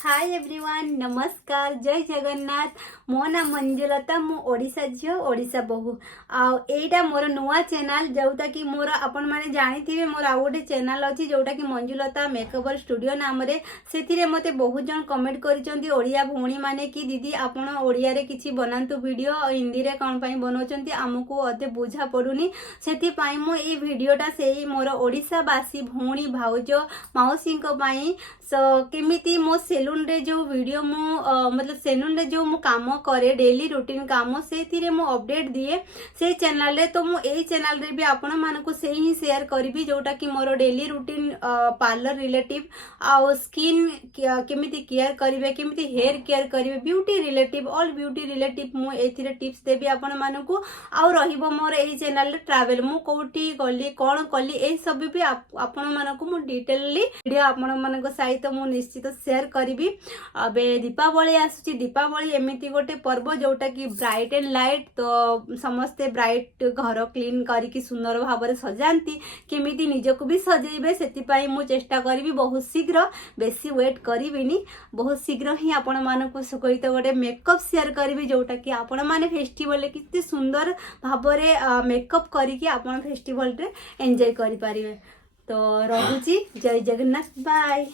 Hi everyone, नमस्कार, जय जगन्नाथ। मो ना मंजुलता, मो ओडिशा झियो, ओडिशा बहु। आईटा मोर नुआ चैनल जोटा कि मोर आपण माने जानिथिबे मोर आ गोटे चैनल अछि जोटा कि मंजुलता मेकओवर स्टूडियो नाम रे। सेथिरे मते बहुत जन कमेंट करिसंती ओडिया भौणी माने कि दीदी आपण ओडिया रे किछि बनांतु वीडियो और हिंदी रे कोन पई बनौचंती हमकु अते बुझा पडुनी। सेथि पई मो ए वीडियोटा सेही मोर ओडिशा बासी भौणी भाउजो माउसी को पई केमिति मो सेलून रे जो वीडियो मु मतलब सेलून रे जो मु काम करे डेली रूटीन काम से मु अपडेट दिए से चैनल रे। तो मु एई चैनल रे भी आपण मानकु से ही शेयर करबी जोटा कि मोर डेली रूटीन पार्लर रिलेटिव आ स्किन केमिति केयर करिवे, केमिति हेयर केयर करिवे, beauty relative all beauty relative मु एथिरे टिप्स देबी आपण मानकु। आ रहिबो मोर एई चैनल रे ट्रैवल मु कोठी गली कोन कली एई सब भी आपण मानकु मु डिटेलली वीडियो आपण मानक सहित मु निश्चित शेयर करी। अबे दीपावली आसुची, दीपावली एमिति गोटे पर्व जोटा कि ब्राइट एंड लाइट। तो समस्ते ब्राइट घर क्लीन करिकी सुंदर भाव में सजाती केमिति निजको भी सजेबे सेतिपाई मु चेष्टा करी बहुत शीघ्र, बेसी वेट करिबिनी, बहुत शीघ्र ही आपण मानकु सहित गोटे मेकअप शेयर करी जोटा कि आपण माने फेस्टिवल कितने सुंदर भाव में मेकअप करिकी आपण फेस्टिवल रे एंजॉय करि परिबे। तो रहुची, जय जगन्नाथ, बाय।